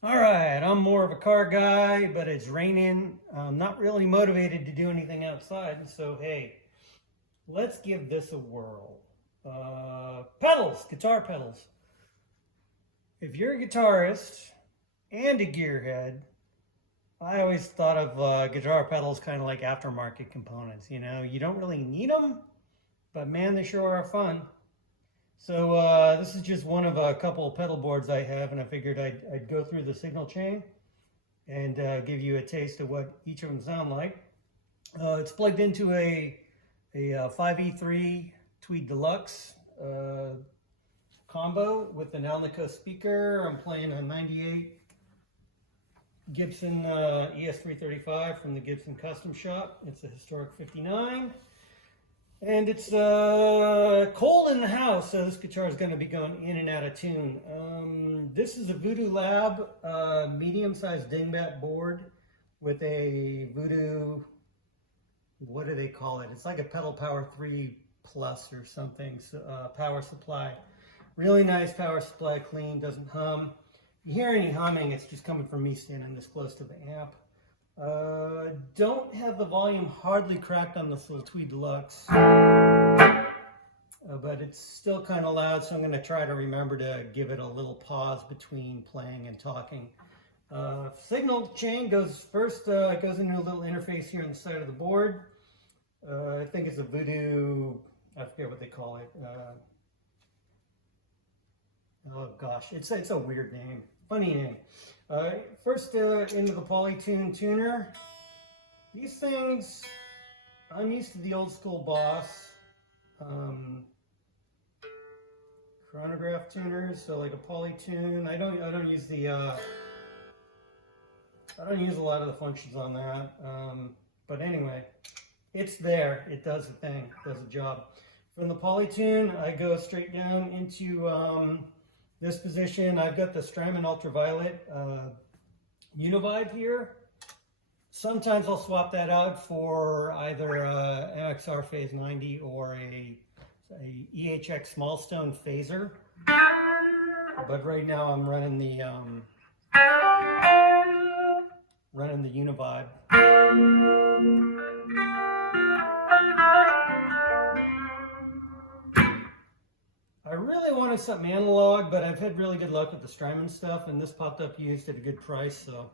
All right, I'm more of a car guy, but it's raining. I'm not really motivated to do anything outside, so hey, let's give this a whirl. Pedals, guitar pedals. If you're a guitarist and a gearhead, I always thought of guitar pedals kind of like aftermarket components. You know, you don't really need them, but man, they sure are fun. So this is just one of a couple of pedal boards I have, and I figured I'd go through the signal chain and give you a taste of what each of them sound like. It's plugged into a 5E3 Tweed Deluxe combo with an Alnico speaker. I'm playing a 98 Gibson ES335 from the Gibson Custom Shop. It's a historic 59. And it's cold in the house, so this guitar is going to be going in and out of tune. This is a VooDoo Lab medium-sized dingbat board with a VooDoo, what do they call it? It's like a Pedal Power 3 Plus or something, power supply. Really nice power supply, clean, doesn't hum. If you hear any humming, it's just coming from me standing this close to the amp. Don't have the volume hardly cracked on this little Tweed Deluxe, but it's still kind of loud, so I'm going to try to remember to give it a little pause between playing and talking. Signal chain goes first, it goes into a little interface here on the side of the board. I think it's a VooDoo, I forget what they call it. Oh gosh, it's a weird name, funny name. First into the Polytune tuner. These things, I'm used to the old school Boss chronograph tuners, so like a Polytune. I don't use the I don't use a lot of the functions on that. But anyway, it's there. It does the thing. It does the job. From the Polytune, I go straight down into this position. I've got the Strymon UltraViolet univibe here. Sometimes I'll swap that out for either an MXR Phase 90 or a EHX Smallstone phaser. But right now I'm running the univibe. I really wanted something analog, but I've had really good luck with the Strymon stuff, and this popped up used at a good price, so.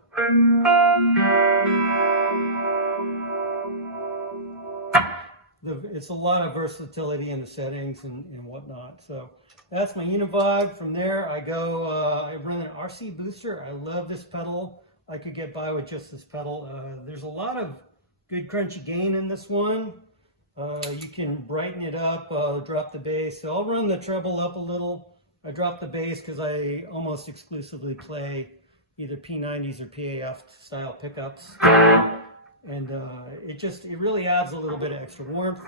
It's a lot of versatility in the settings and whatnot. So that's my univibe. From there, I go, I run an RC booster. I love this pedal. I could get by with just this pedal. There's a lot of good crunchy gain in this one. You can brighten it up, drop the bass. So I'll run the treble up a little. I drop the bass because I almost exclusively play either P90s or PAF style pickups. And it really adds a little bit of extra warmth.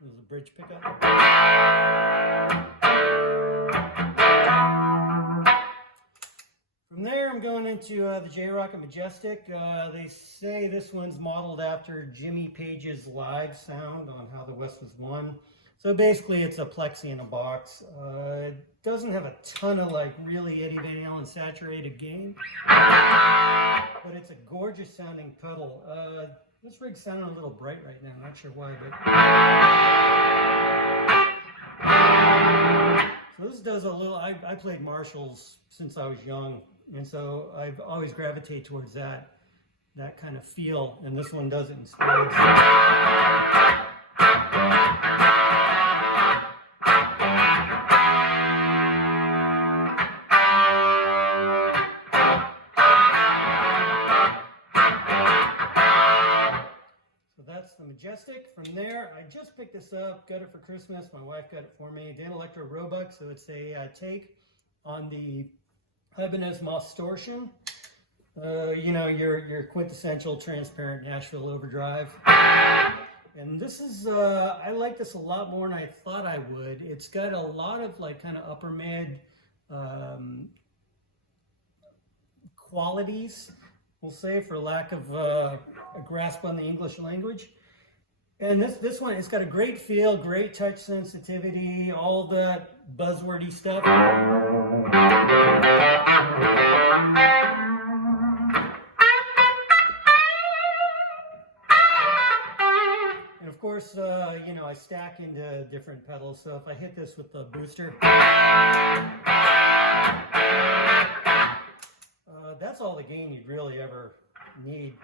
There's a bridge pickup. From there, I'm going into the JRockett Majestic. They say this one's modeled after Jimmy Page's live sound on How the West Was Won. So basically, it's a plexi in a box. It doesn't have a ton of like really Eddie Van Halen saturated gain, but it's a gorgeous sounding pedal. This rig's sounding a little bright right now. Not sure why, but so this does a little. I played Marshalls since I was young. And so I've always gravitated towards that kind of feel, and this one does it in spades. So that's the Majestic. From there, I just picked this up, got it for Christmas. My wife got it for me. Danelectro Roebuck, so it's a take on the Ibanez Distortion. You know, your quintessential transparent Nashville overdrive. And this is, I like this a lot more than I thought I would. It's got a lot of like kind of upper mid qualities, we'll say, for lack of a grasp on the English language. And this one, it's got a great feel, great touch sensitivity, all that buzzwordy stuff. And of course, you know, I stack into different pedals. So if I hit this with the booster, that's all the gain you'd really ever need.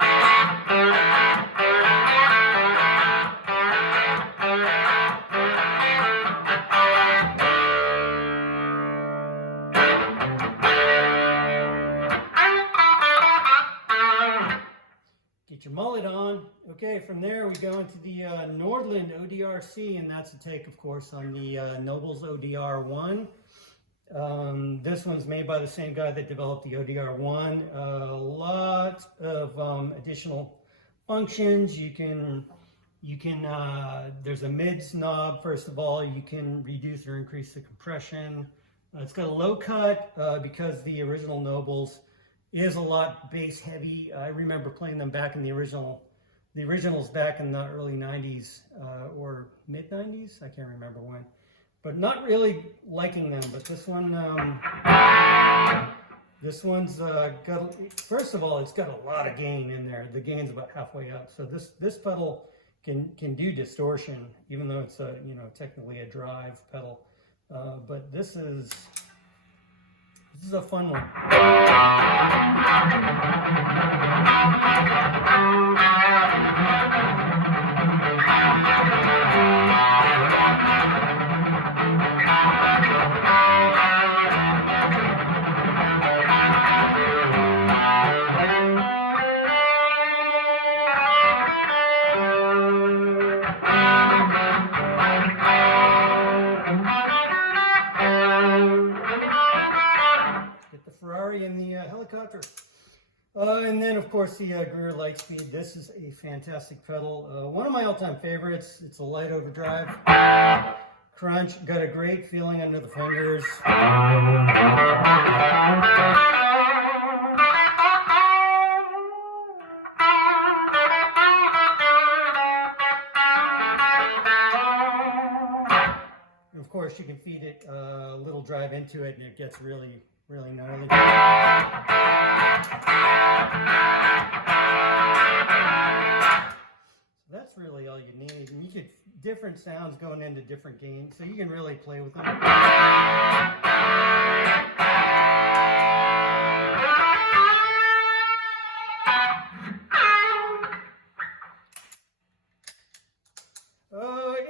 Get your mullet on. Okay, from there we go into the Nordland ODR-C, and that's a take, of course, on the Noble's ODR-1. This one's made by the same guy that developed the ODR-1. A lot of additional functions. You can there's a mids knob. First of all, you can reduce or increase the compression. It's got a low cut because the original Nobles is a lot bass heavy. I remember playing them back in the originals back in the early 90s or mid 90s. I can't remember when. But not really liking them. But this one, got, first of all, it's got a lot of gain in there. The gain's about halfway up. So this pedal can do distortion, even though it's a, you know, technically a drive pedal. But this is a fun one. And then, of course, the Greer Lightspeed. This is a fantastic pedal. One of my all-time favorites. It's a light overdrive. Crunch. Got a great feeling under the fingers. And of course, you can feed it a little drive into it, and it gets really, really gnarly. So that's really all you need. And you get different sounds going into different gains, so you can really play with them.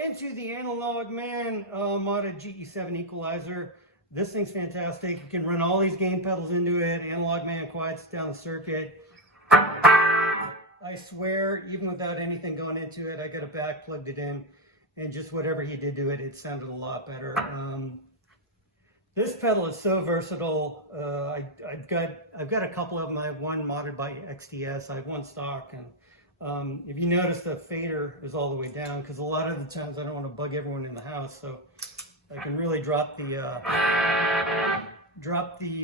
Into the Analogman modded GE7 equalizer. This thing's fantastic. You can run all these gain pedals into it. Analogman quiets down the circuit. I swear, even without anything going into it, I got it back, plugged it in, and just whatever he did to it, it sounded a lot better. This pedal is so versatile. I've got a couple of them. I have one modded by XDS. I have one stock, and if you notice, the fader is all the way down because a lot of the times I don't want to bug everyone in the house, so I can really drop the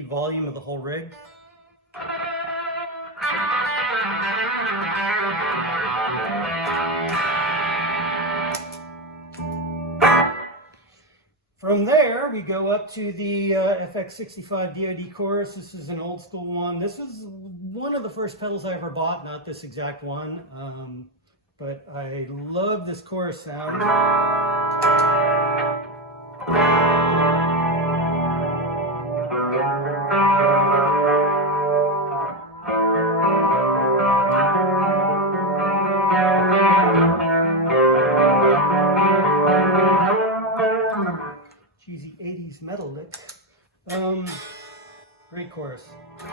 volume of the whole rig. From there, we go up to the FX65 DoD chorus. This is an old school one. This is one of the first pedals I ever bought, not this exact one, but I love this chorus sound. Cheesy 80s metal lick. Great chorus. From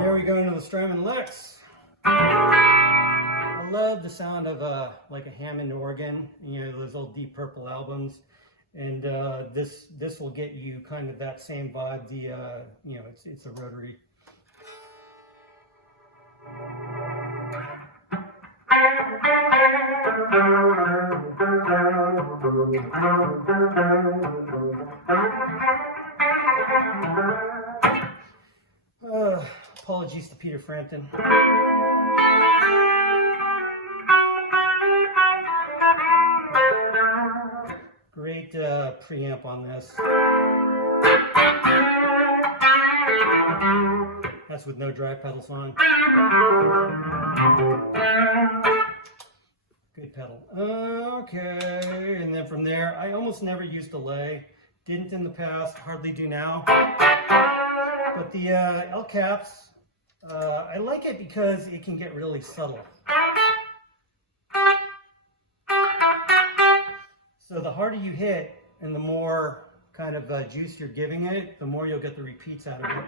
there we go into the Strymon Lex. I love the sound of like a Hammond organ, you know, those old Deep Purple albums, and this will get you kind of that same vibe. The you know, it's a rotary. Peter Frampton. Great preamp on this. That's with no drive pedals on. Good pedal. Okay, and then from there, I almost never use delay. Didn't in the past, hardly do now. But the L caps, I like it because it can get really subtle. So the harder you hit and the more kind of juice you're giving it, the more you'll get the repeats out of it.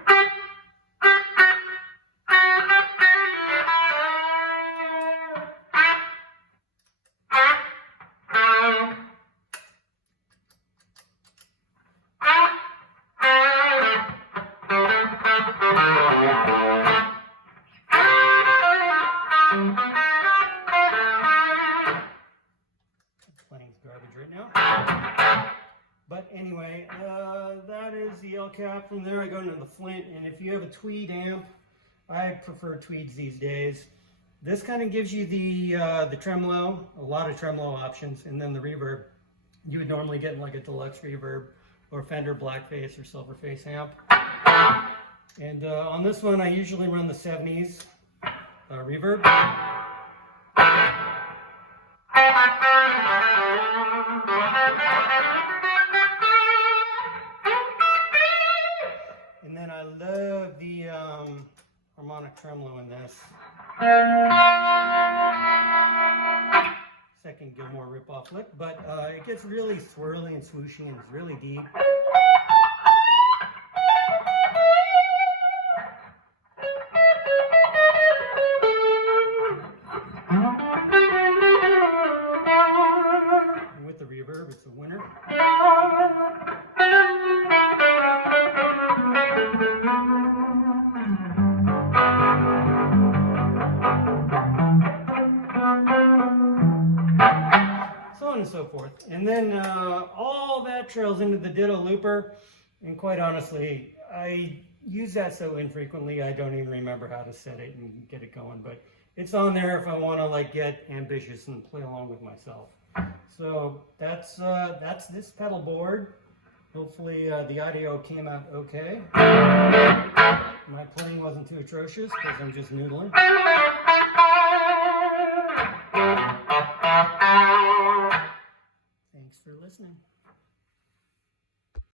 Garbage right now. But anyway, that is the L cap. From there I go into the Flint, and if you have a tweed amp, I prefer tweeds these days. This kind of gives you the tremolo, a lot of tremolo options, and then the reverb. You would normally get in like a deluxe reverb or Fender Blackface or Silverface amp. And on this one I usually run the 70s reverb. And then I love the harmonic tremolo in this. Second Gilmore ripoff lick, but it gets really swirly and swooshy and it's really deep. And with the reverb, it's a winner. And so forth. And then all that trails into the Ditto looper, and quite honestly I use that so infrequently I don't even remember how to set it and get it going, but it's on there if I want to like get ambitious and play along with myself. So that's this pedal board. Hopefully the audio came out okay. My playing wasn't too atrocious because I'm just noodling. Thanks for listening.